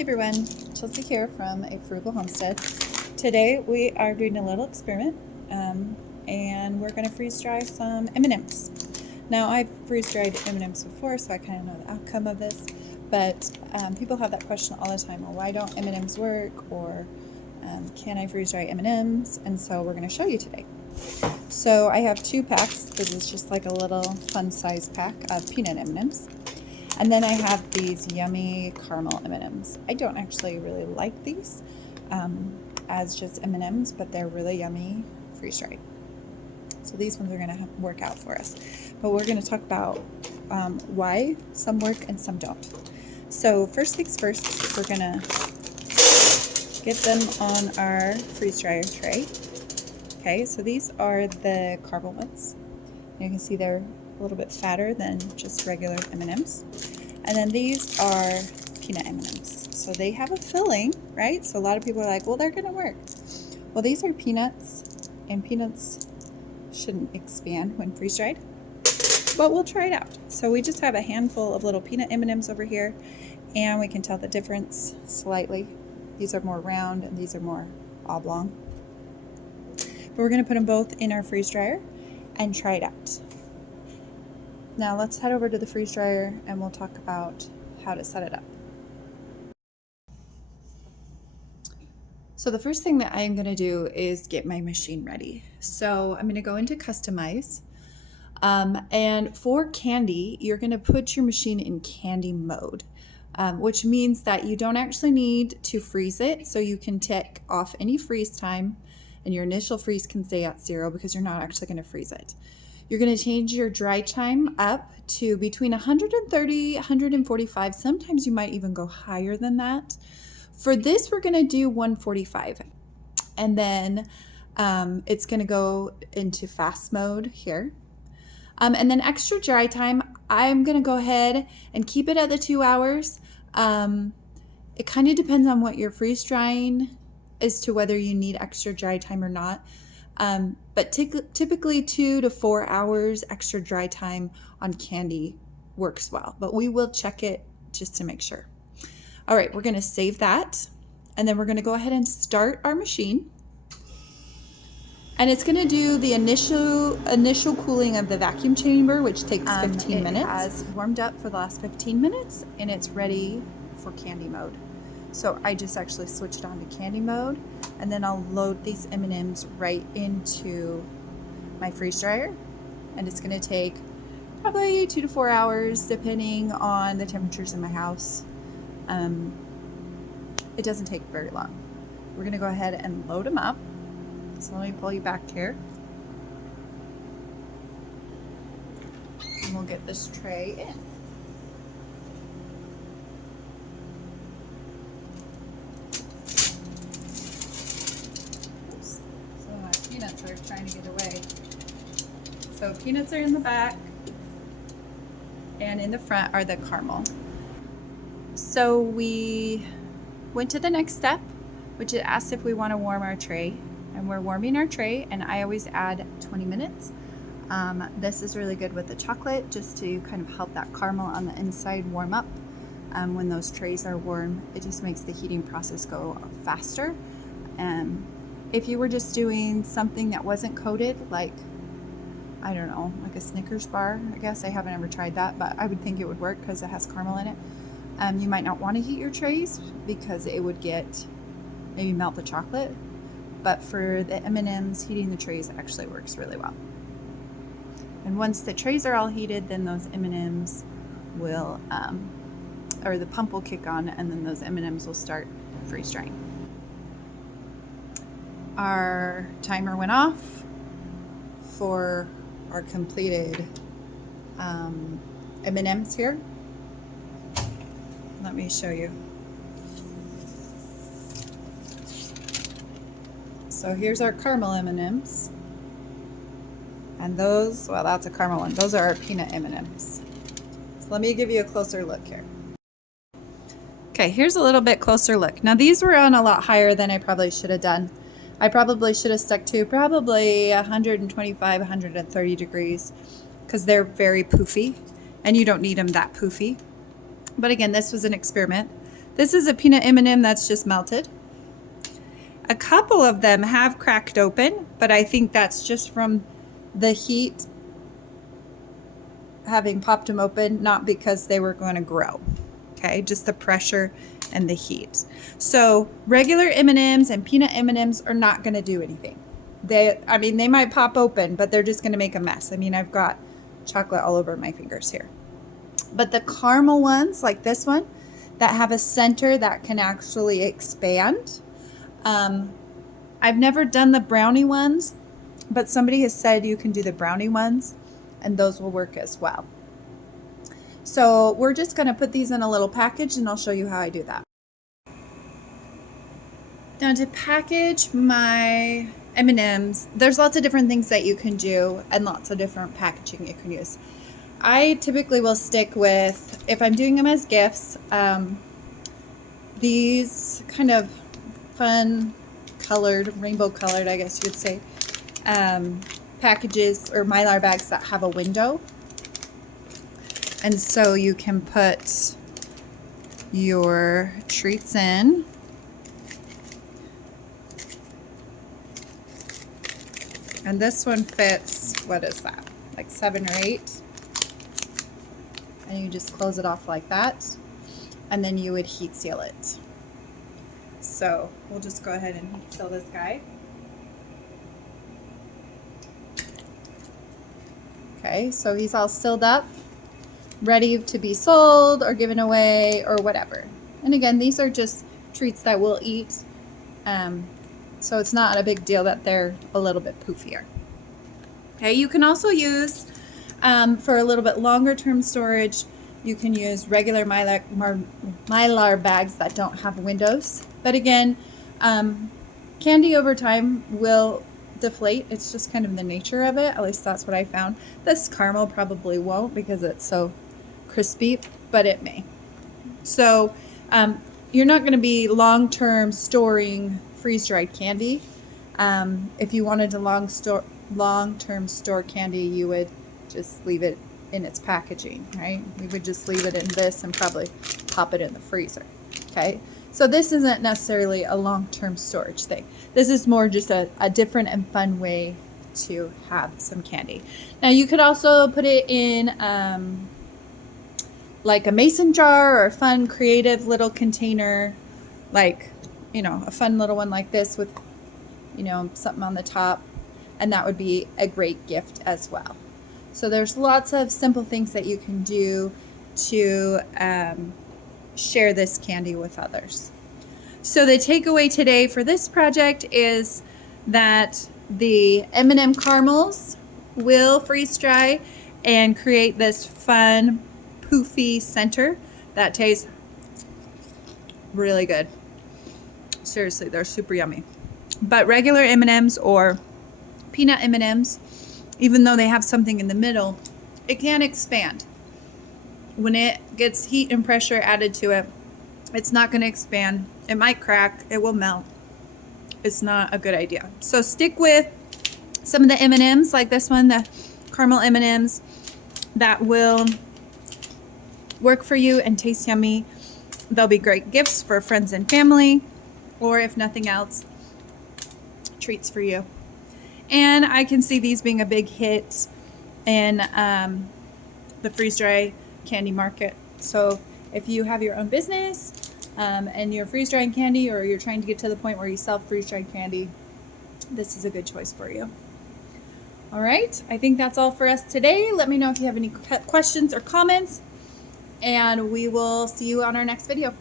Hey everyone, Chelsea here from A Frugal Homestead. Today we are doing a little experiment and we're going to freeze dry some M&Ms. Now I've freeze dried M&Ms before, so I kind of know the outcome of this, but people have that question all the time, well, why don't M&Ms work, or can I freeze dry M&Ms? And so we're going to show you today. So I have 2 packs. This is just like a little fun size pack of peanut M&Ms. And then I have these yummy caramel M&Ms. I don't actually really like these as just M&Ms, but they're really yummy freeze-dried. So these ones are going to work out for us. But we're going to talk about why some work and some don't. So first things first, we're going to get them on our freeze-dryer tray. Okay, so these are the caramel ones. You can see they're a little bit fatter than just regular M&Ms. And then these are peanut M&Ms. So they have a filling, right? So a lot of people are like, well, they're gonna work. Well, these are peanuts, and peanuts shouldn't expand when freeze-dried, but we'll try it out. So we just have a handful of little peanut M&Ms over here, and we can tell the difference slightly. These are more round and these are more oblong. But we're gonna put them both in our freeze dryer and try it out. Now let's head over to the freeze dryer and we'll talk about how to set it up. So the first thing that I'm going to do is get my machine ready. So I'm going to go into customize. And for candy, you're going to put your machine in candy mode, which means that you don't actually need to freeze it. So you can take off any freeze time and your initial freeze can stay at 0 because you're not actually going to freeze it. You're going to change your dry time up to between 130, 145. Sometimes you might even go higher than that. For this, we're going to do 145. And then it's going to go into fast mode here. And then extra dry time, I'm going to go ahead and keep it at the 2 hours. It kind of depends on what you're freeze drying as to whether you need extra dry time or not. But typically 2 to 4 hours extra dry time on candy works well, but we will check it just to make sure. All right, we're gonna save that, and then we're gonna go ahead and start our machine. And it's gonna do the initial cooling of the vacuum chamber, which takes 15 minutes. It has warmed up for the last 15 minutes, and it's ready for candy mode. So I just actually switched on to candy mode, and then I'll load these M&Ms right into my freeze dryer, and it's going to take probably 2 to 4 hours depending on the temperatures in my house. It doesn't take very long. We're going to go ahead and load them up. So let me pull you back here, and we'll get this tray in. Peanuts are trying to get away. So peanuts are in the back, and in the front are the caramel. So we went to the next step, which is asked if we want to warm our tray, and we're warming our tray, and I always add 20 minutes. This is really good with the chocolate, just to kind of help that caramel on the inside warm up. When those trays are warm, it just makes the heating process go faster. If you were just doing something that wasn't coated, like, I don't know, like a Snickers bar, I guess, I haven't ever tried that, but I would think it would work because it has caramel in it. You might not want to heat your trays because it would maybe melt the chocolate, but for the M&Ms, heating the trays actually works really well. And once the trays are all heated, then those M&Ms will, or the pump will kick on, and then those M&Ms will start freeze drying. Our timer went off for our completed M&Ms here. Let me show you. So here's our caramel M&Ms. And those, well, that's a caramel one. Those are our peanut M&Ms. So let me give you a closer look here. Okay, here's a little bit closer look. Now these were on a lot higher than I probably should have done. I probably should have stuck to probably 125, 130 degrees because they're very poofy, and you don't need them that poofy. But again, this was an experiment. This is a peanut M&M that's just melted. A couple of them have cracked open, but I think that's just from the heat having popped them open, not because they were going to grow. Okay, just the pressure and the heat. So regular M&Ms and peanut M&Ms are not going to do anything. I mean, they might pop open, but they're just going to make a mess. I mean, I've got chocolate all over my fingers here. But the caramel ones, like this one, that have a center that can actually expand. I've never done the brownie ones, but somebody has said you can do the brownie ones, and those will work as well. So we're just going to put these in a little package, and I'll show you how I do that. Now to package my M&Ms, there's lots of different things that you can do and lots of different packaging you can use. I typically will stick with, if I'm doing them as gifts, these kind of fun colored, rainbow colored, I guess you would say, packages or Mylar bags that have a window. And so you can put your treats in. And this one fits, what is that, like 7 or 8. And you just close it off like that. And then you would heat seal it. So we'll just go ahead and heat seal this guy. Okay, so he's all sealed up, ready to be sold or given away or whatever. And again, these are just treats that we'll eat. So it's not a big deal that they're a little bit poofier. Okay, you can also use, for a little bit longer term storage, you can use regular Mylar bags that don't have windows. But again, candy over time will deflate. It's just kind of the nature of it. At least that's what I found. This caramel probably won't because it's so crispy, but it may. So you're not going to be long-term storing freeze-dried candy. If you wanted to long-term store candy, you would just leave it in its packaging, right? We would just leave it in this and probably pop it in the freezer. Okay, so this isn't necessarily a long-term storage thing. This is more just a different and fun way to have some candy. Now you could also put it in like a mason jar or a fun creative little container, like, you know, a fun little one like this with, you know, something on the top, and that would be a great gift as well. So there's lots of simple things that you can do to share this candy with others. So the takeaway today for this project is that the M&M caramels will freeze dry and create this fun poofy center that tastes really good. Seriously, they're super yummy. But regular M&Ms or peanut M&Ms, even though they have something in the middle, it can expand. When it gets heat and pressure added to it, it's not going to expand. It might crack. It will melt. It's not a good idea. So stick with some of the M&Ms like this one, the caramel M&Ms, that will work for you and taste yummy. They'll be great gifts for friends and family, or if nothing else, treats for you. And I can see these being a big hit in the freeze-dry candy market. So if you have your own business and you're freeze-drying candy, or you're trying to get to the point where you sell freeze-dried candy, this is a good choice for you. All right, I think that's all for us today. Let me know if you have any questions or comments, and we will see you on our next video.